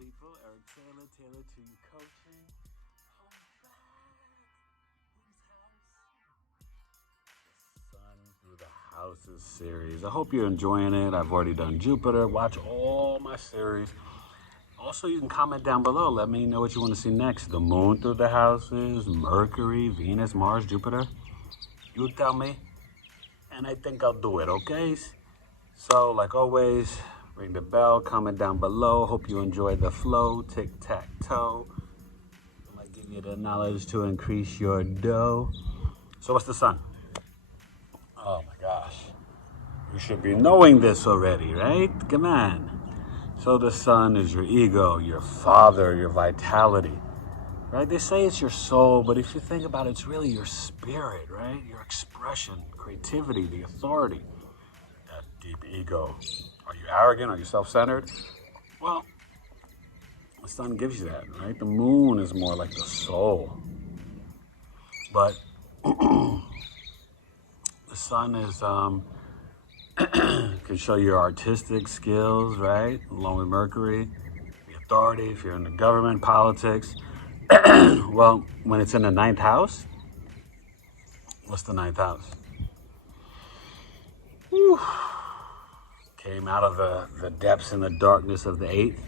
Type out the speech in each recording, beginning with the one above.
people? Eric Taylor, Taylor to You Coaching. I'm back. Whose house? The Sun Through the Houses series. I hope you're enjoying it. I've already done Jupiter. Watch all my series. Also, you can comment down below. Let me know what you want to see next. The Moon Through the Houses, Mercury, Venus, Mars, Jupiter. You tell me, and I think I'll do it, okay? So, like always, ring the bell, comment down below. Hope you enjoyed the flow, tic-tac-toe. I might give you the knowledge to increase your dough. So what's the Sun? Oh my gosh. You should be knowing this already, right? Come on. So the Sun is your ego, your father, your vitality, right? They say it's your soul, but if you think about it, it's really your spirit, right? Your expression, creativity, the authority. That deep ego. Are you arrogant? Are you self-centered? Well, the Sun gives you that, right? The Moon is more like the soul. But the Sun is can show your artistic skills, right? Along with Mercury, the authority, if you're in the government, politics. Well, when it's in the ninth house, what's the ninth house? Whew. Came out of the depths and the darkness of the eighth.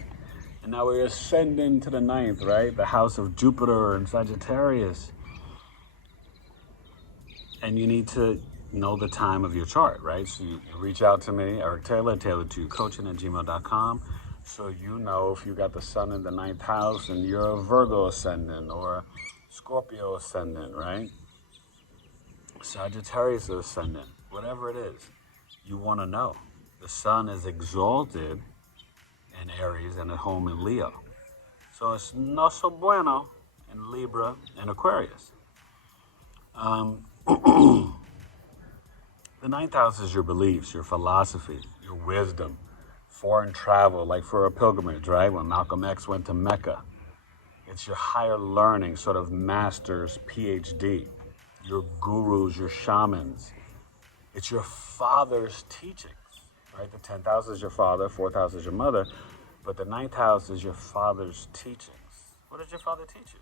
And now we're ascending to the ninth, right? The house of Jupiter and Sagittarius. And you need to know the time of your chart, right? So you reach out to me, Eric Taylor, taylor2coaching@gmail.com. So you know if you got the Sun in the ninth house and you're a Virgo ascendant or a Scorpio ascendant, right? Sagittarius ascendant, whatever it is, you want to know. The Sun is exalted in Aries and at home in Leo. So it's no so bueno in Libra and Aquarius. The ninth house is your beliefs, your philosophy, your wisdom, foreign travel, like for a pilgrimage, right? When Malcolm X went to Mecca. It's your higher learning, sort of master's, PhD, your gurus, your shamans. It's your father's teachings, right? The 10th house is your father, 4th house is your mother, but the ninth house is your father's teachings. What did your father teach you?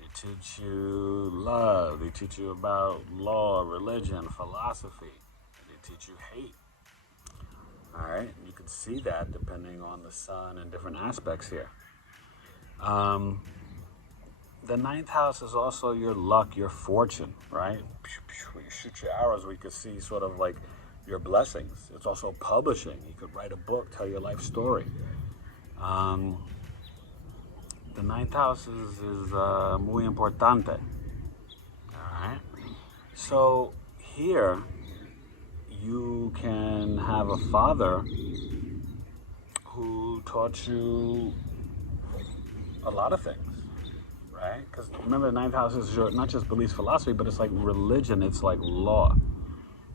They teach you love. They teach you about law, religion, philosophy. They teach you hate. All right, you can see that depending on the Sun and different aspects here. The ninth house is also your luck, your fortune, right? When you shoot your arrows, we could see sort of like your blessings. It's also publishing. You could write a book, tell your life story. The ninth house is muy importante. All right. So here, you can have a father who taught you a lot of things, right? Because remember, the ninth house is your not just beliefs, philosophy, but it's like religion. It's like law,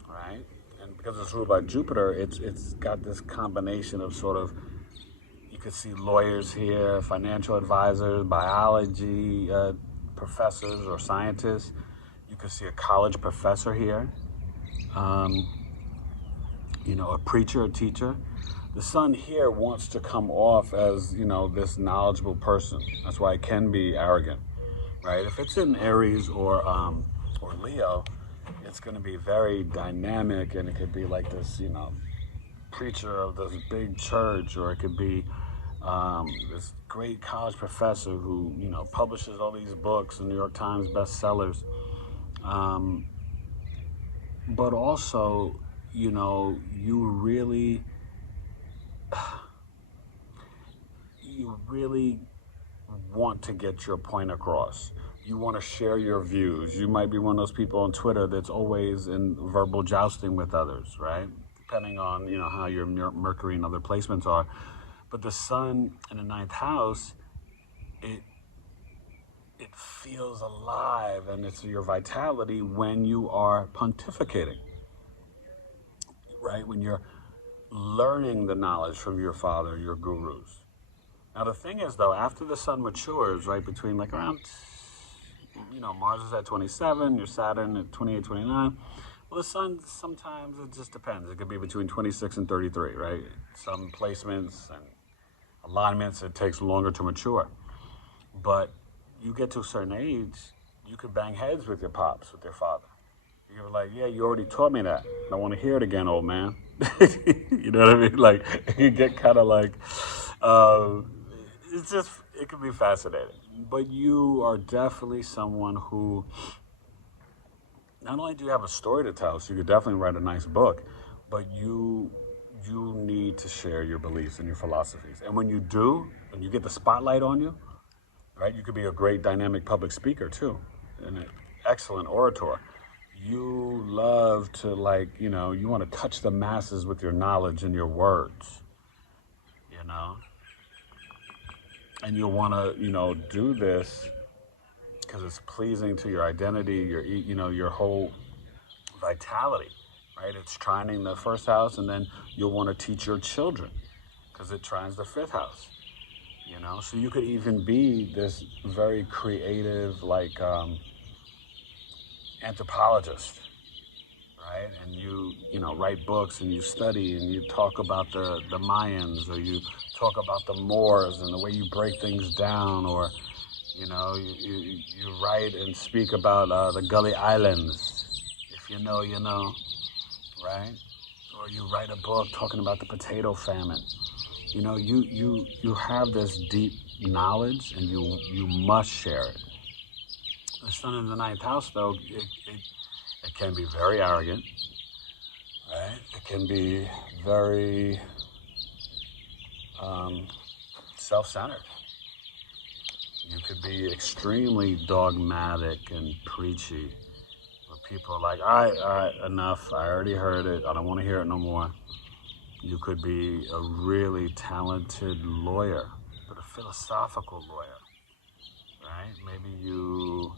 right? And because it's ruled by Jupiter, it's got this combination of sort of. You could see lawyers here, financial advisors, biology professors or scientists. You could see a college professor here. A preacher, a teacher. The Sun here wants to come off as, this knowledgeable person. That's why it can be arrogant, right? If it's in Aries or Leo, it's going to be very dynamic, and it could be like this, preacher of this big church, or it could be this great college professor who, publishes all these books and New York Times bestsellers. But also, you really want to get your point across. You want to share your views. You might be one of those people on Twitter that's always in verbal jousting with others, right? Depending on, how your Mercury and other placements are. But the Sun in the ninth house, it feels alive, and it's your vitality when you are pontificating, right? When you're learning the knowledge from your father, your gurus. Now the thing is, though, after the Sun matures, right, between like around, Mars is at 27, your Saturn at 28, 29. Well, the Sun, sometimes it just depends. It could be between 26 and 33, right? Some placements and alignments, it takes longer to mature. But you get to a certain age, you could bang heads with your pops, with your father. You're like, yeah, you already taught me that. I want to hear it again, old man. You know what I mean? Like, you get kind of like, uh, it's just, it can be fascinating. But you are definitely someone who, not only do you have a story to tell, so you could definitely write a nice book, but you need to share your beliefs and your philosophies. And when you do, when you get the spotlight on you, right, you could be a great dynamic public speaker too, and an excellent orator. You love to, like, you want to touch the masses with your knowledge and your words, you know, and you want to, do this because it's pleasing to your identity, your whole vitality, right? It's trining the first house, and then you'll want to teach your children because it trines the fifth house, So you could even be this very creative, like, anthropologist, right? And you write books and you study and you talk about the Mayans, or you talk about the Moors and the way you break things down, or you write and speak about the Gully Islands. If you know, you know, right? Or you write a book talking about the potato famine. You have this deep knowledge, and you must share it. The sun in the ninth house, though, it can be very arrogant, right? It can be very self-centered. You could be extremely dogmatic and preachy, where people are like, all right, enough. I already heard it. I don't want to hear it no more. You could be a really talented lawyer, but a philosophical lawyer, right? Maybe you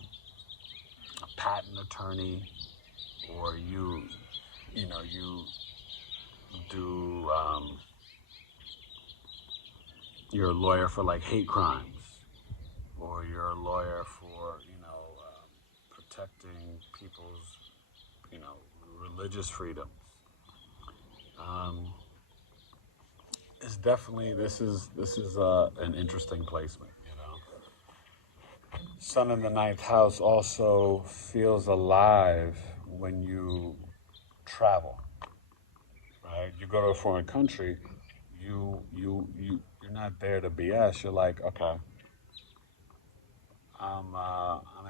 a patent attorney, or you do you're a lawyer for like hate crimes, or you're a lawyer for protecting people's religious freedoms. It's definitely this is an interesting placement. Sun in the ninth house also feels alive when you travel. Right? You go to a foreign country, you're not there to BS. You're like, okay, I'm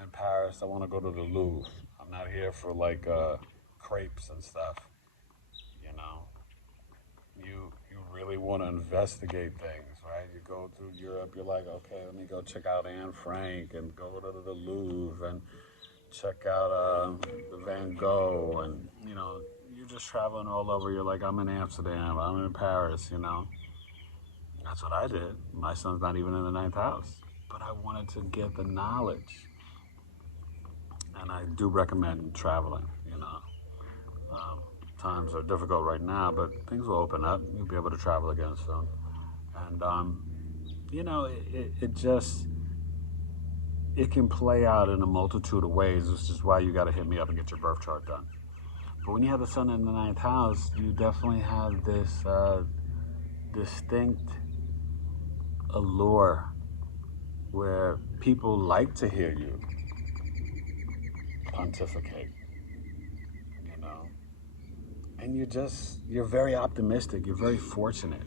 in Paris. I want to go to the Louvre. I'm not here for like crepes and stuff. You know, you really want to investigate things, right? You go through Europe. You're like, okay, let me go check out Anne Frank and go to the Louvre and check out the Van Gogh, and you're just traveling all over. You're like, I'm in Amsterdam. I'm in Paris. That's what I did. My son's not even in the ninth house, but I wanted to get the knowledge, and I do recommend traveling. Times are difficult right now, but things will open up. You'll be able to travel again soon, and it just it can play out in a multitude of ways, which is why you got to hit me up and get your birth chart done. But when you have the sun in the ninth house, you definitely have this distinct allure where people like to hear you pontificate, and you're very optimistic. You're very fortunate.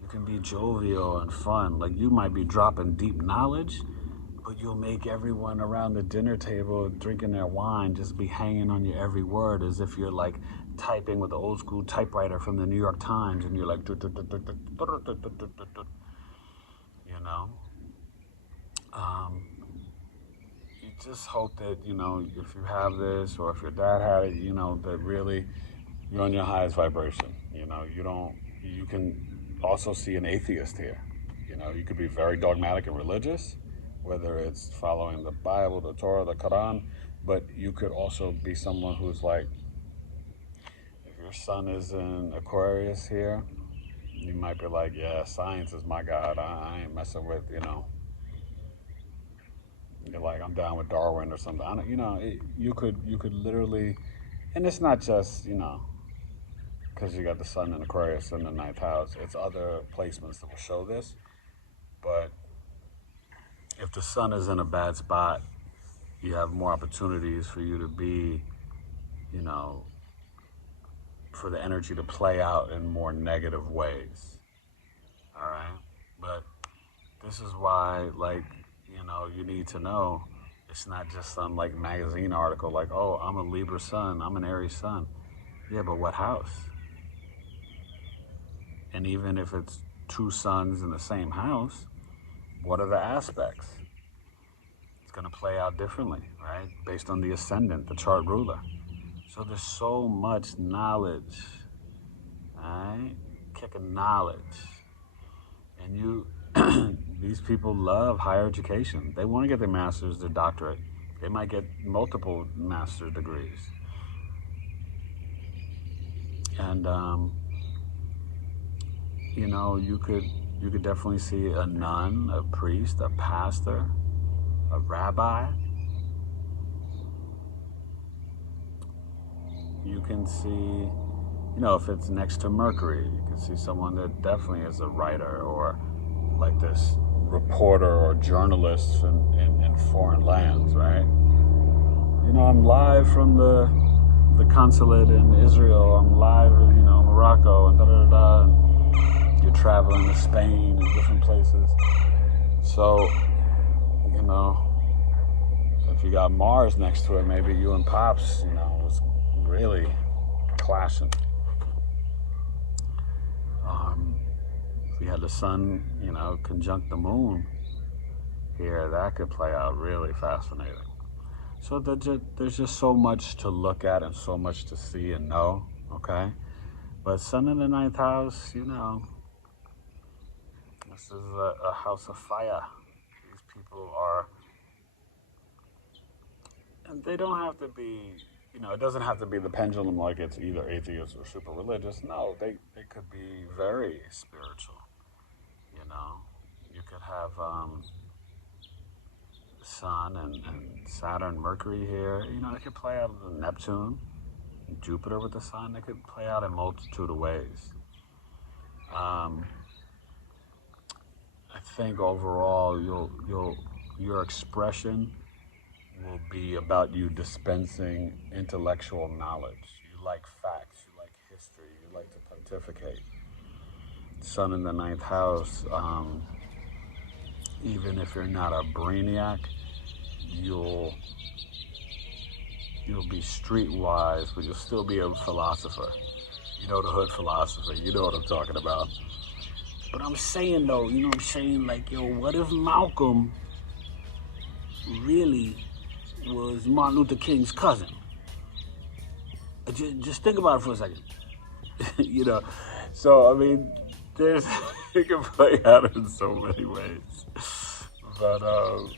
You can be jovial and fun. Like, you might be dropping deep knowledge, but you'll make everyone around the dinner table drinking their wine just be hanging on your every word, as if you're like typing with the old school typewriter from the New York Times, and you're like, you just hope that, if you have this, or if your dad had it, that really you're on your highest vibration. You can also see an atheist here. You could be very dogmatic and religious, whether it's following the Bible, the Torah, the Quran, but you could also be someone who's like, if your sun is in Aquarius here, you might be like, yeah, science is my God. I ain't messing with, you're like, I'm down with Darwin or something. You could literally, and it's not just, because you got the sun in Aquarius in the ninth house. It's other placements that will show this. But if the sun is in a bad spot, you have more opportunities for you to be, you know, for the energy to play out in more negative ways. All right? But this is why, like, you know, you need to know it's not just some, like, magazine article like, oh, I'm a Libra sun, I'm an Aries sun. Yeah, but what house? And even if it's two suns in the same house, what are the aspects? It's going to play out differently, right? Based on the ascendant, the chart ruler. So there's so much knowledge, right? Kicking knowledge. And you, these people love higher education. They want to get their master's, their doctorate. They might get multiple master's degrees. And, you know, you could definitely see a nun, a priest, a pastor, a rabbi. You can see, you know, if it's next to Mercury, you can see someone that definitely is a writer or like this reporter or journalist in foreign lands, right? You know, I'm live from the consulate in Israel. I'm live in, you know, Morocco and da-da-da-da. And you're traveling to Spain and different places. So, you know, if you got Mars next to it, maybe you and Pops, you know, was really clashing. If you had the sun, you know, conjunct the moon here, that could play out really fascinating. So there's just so much to look at and so much to see and know, okay? But sun in the 9th house, you know, this is a house of fire. These people are, and they don't have to be, you know, it doesn't have to be the pendulum like it's either atheist or super religious. No, they could be very spiritual, you know. You could have Sun and Saturn, Mercury here. You know, they could play out of Neptune, Jupiter with the Sun. They could play out in a multitude of ways. I think overall, your expression will be about you dispensing intellectual knowledge. You like facts, you like history, you like to pontificate. Sun in the 9th house, even if you're not a brainiac, you'll be streetwise, but you'll still be a philosopher. You know, the hood philosopher, you know what I'm talking about. But I'm saying though, you know what I'm saying? Like, yo, what if Malcolm really was Martin Luther King's cousin? Just think about it for a second. You know, so I mean, it can play out in so many ways. But oh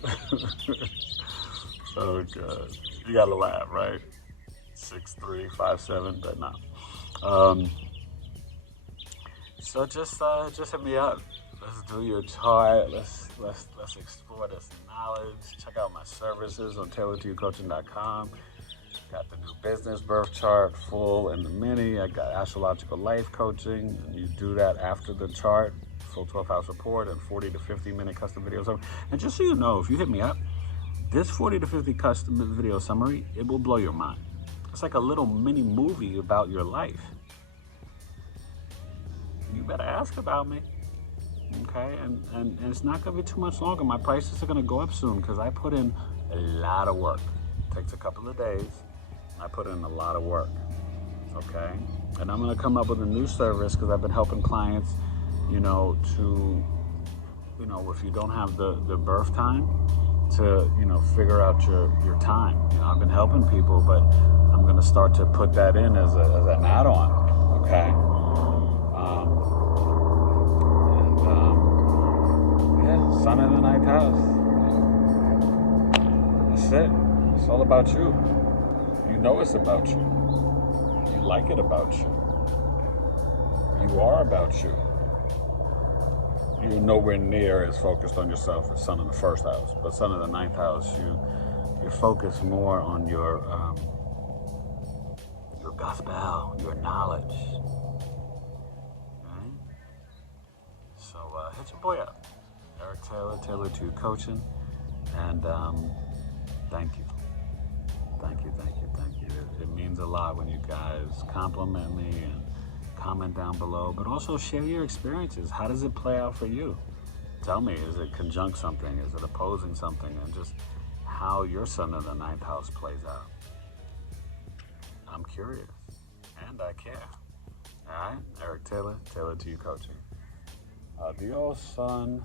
god, you gotta laugh, right? 6'3", 5'7", but no. So just hit me up. Let's do your chart. Let's explore this knowledge. Check out my services on tailoredtoyoucoaching.com. Got the new business birth chart, full and the mini. I got Astrological Life Coaching. And you do that after the chart, full 12-house report and 40 to 50-minute custom videos. And just so you know, if you hit me up, this 40 to 50 custom video summary, it will blow your mind. It's like a little mini movie about your life. You better ask about me. Okay, and it's not going to be too much longer. My prices are going to go up soon because I put in a lot of work. It takes a couple of days. I put in a lot of work. Okay, and I'm going to come up with a new service because I've been helping clients, you know, to, you know, if you don't have the birth time, to, you know, figure out your time. You know, I've been helping people, but I'm going to start to put that in as an add-on. Okay. Sun in the 9th house. That's it. It's all about you. You know it's about you. You like it about you. You are about you. You're nowhere near as focused on yourself as Sun in the 1st house. But Sun in the 9th house, you're focused more on your gospel, your knowledge. Right? So hit your boy up. Eric Taylor, Taylor 2 Coaching. And thank you. Thank you, thank you, thank you. It means a lot when you guys compliment me and comment down below, but also share your experiences. How does it play out for you? Tell me, is it conjunct something? Is it opposing something? And just how your sun in the ninth house plays out. I'm curious and I care. All right, Eric Taylor, Taylor 2 Coaching. Adios, son.